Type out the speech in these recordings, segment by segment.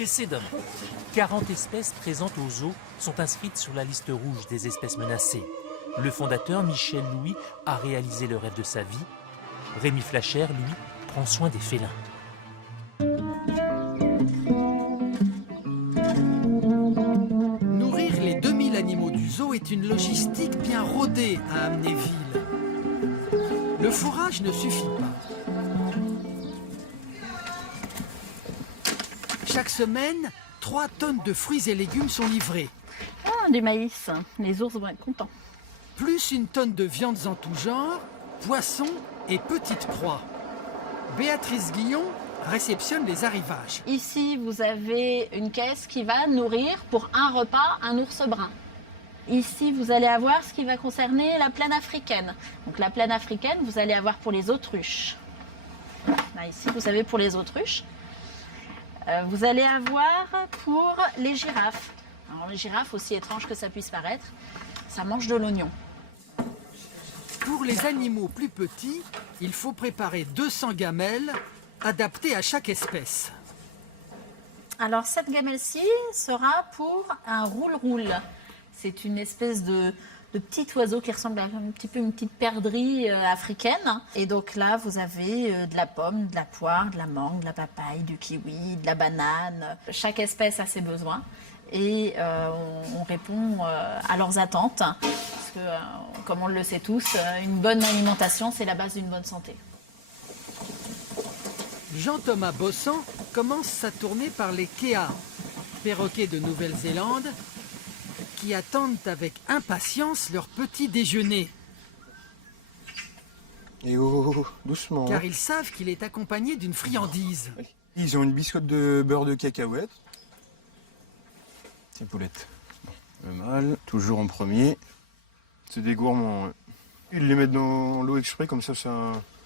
précédemment. 40 espèces présentes au zoo sont inscrites sur la liste rouge des espèces menacées. Le fondateur, Michel Louis, a réalisé le rêve de sa vie. Rémi Flacher, lui, prend soin des félins. Nourrir les 2000 animaux du zoo est une logistique bien rodée à Amnéville. Le fourrage ne suffit pas. Chaque semaine, 3 tonnes de fruits et légumes sont livrées. Ah, du maïs. Les ours vont être contents. Plus 1 tonne de viandes en tout genre, poissons et petites proies. Béatrice Guillon réceptionne les arrivages. Ici, vous avez une caisse qui va nourrir pour un repas un ours brun. Ici, vous allez avoir ce qui va concerner la plaine africaine. Donc la plaine africaine, vous allez avoir pour les autruches. Là, ici, vous avez pour les autruches. Vous allez avoir pour les girafes. Alors les girafes, aussi étrange que ça puisse paraître, ça mange de l'oignon. Pour les animaux plus petits, il faut préparer 200 gamelles adaptées à chaque espèce. Alors cette gamelle-ci sera pour un roule-roule. C'est une espèce de petit oiseau qui ressemble à un petit peu une petite perdrix africaine. Et donc là, vous avez de la pomme, de la poire, de la mangue, de la papaye, du kiwi, de la banane. Chaque espèce a ses besoins et on répond à leurs attentes. Parce que, comme on le sait tous, une bonne alimentation, c'est la base d'une bonne santé. Jean-Thomas Bossan commence sa tournée par les kéas, perroquets de Nouvelle-Zélande, qui attendent avec impatience leur petit déjeuner. Et oh, doucement. Car ils savent qu'il est accompagné d'une friandise. Ils ont une biscotte de beurre de cacahuète. Petite poulette. Le mâle, toujours en premier. C'est des gourmands. Ouais. Ils les mettent dans l'eau exprès, comme ça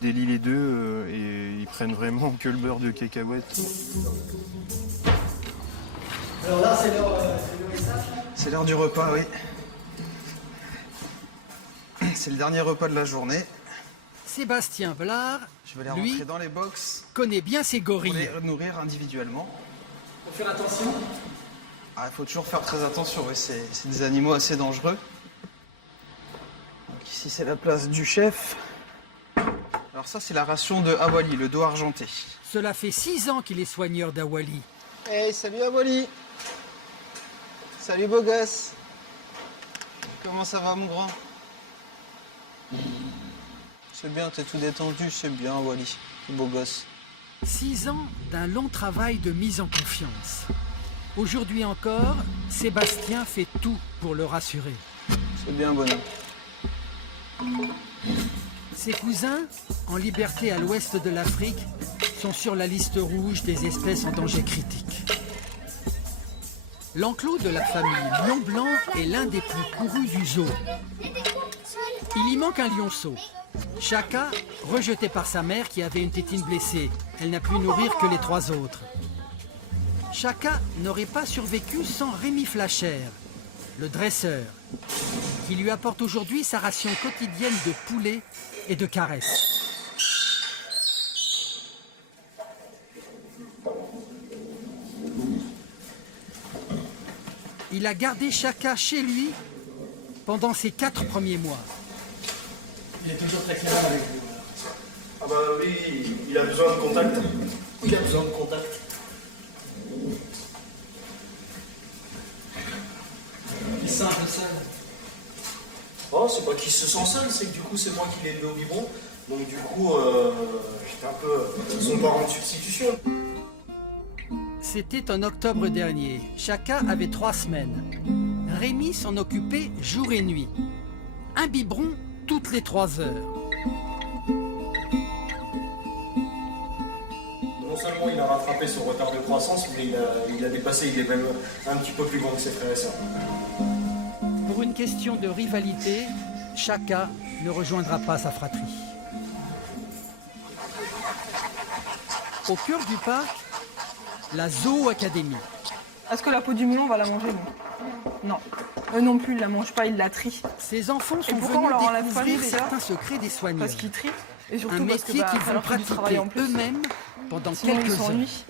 délie les deux et ils prennent vraiment que le beurre de cacahuète. Alors là, c'est l'heure du message. C'est l'heure du repas, oui. C'est le dernier repas de la journée. Sébastien Blard, Je vais les lui, rentrer dans les box connaît bien ses pour gorilles. les nourrir individuellement. Faut faire attention. Il faut toujours faire très attention, oui, c'est des animaux assez dangereux. Donc ici, c'est la place du chef. Alors ça, c'est la ration de Awali, le dos argenté. Cela fait 6 ans qu'il est soigneur d'Awali. Hey, salut Awali. Salut beau gosse. Comment ça va mon grand? C'est bien, t'es tout détendu, c'est bien Awali, beau gosse. 6 ans d'un long travail de mise en confiance. Aujourd'hui encore, Sébastien fait tout pour le rassurer. C'est bien bonhomme. Ses cousins, en liberté à l'ouest de l'Afrique, sont sur la liste rouge des espèces en danger critique. L'enclos de la famille Lion Blanc est l'un des plus courus du zoo. Il y manque un lionceau. Chaka, rejeté par sa mère qui avait une tétine blessée. Elle n'a pu nourrir que les 3 autres. Chaka n'aurait pas survécu sans Rémi Flacher, le dresseur, qui lui apporte aujourd'hui sa ration quotidienne de poulet et de caresses. Il a gardé Chaka chez lui pendant ses 4 premiers mois. Il est toujours très clair avec vous. Ah bah oui, il a besoin de contact. Il a besoin de contact. Il se sent un peu seul. Oh, c'est pas qu'il se sent seul, c'est que du coup c'est moi qui l'ai mis au biberon. Donc du coup, j'étais un peu son parent de substitution. C'était en octobre dernier. Chaka avait 3 semaines. Rémi s'en occupait jour et nuit. Un biberon toutes les 3 heures. Non seulement il a rattrapé son retard de croissance, mais il a dépassé, il est même un petit peu plus grand que ses frères et sœurs. Pour une question de rivalité, Chaka ne rejoindra pas sa fratrie. Au cœur du parc, la Zoo Academy. Est-ce que la peau du melon, on va la manger? Non. Eux non plus, ils la mangent pas, ils la trient. Ces enfants sont pourquoi venus on leur enlève pas découvrir les déjà certains secrets des soigneurs. Parce qu'ils trient. Et surtout Un parce que métier qu'ils vont ça leur fait du travail pratiquer en plus. eux-mêmes pendant Sinon, ils quelques heures. s'ennuient.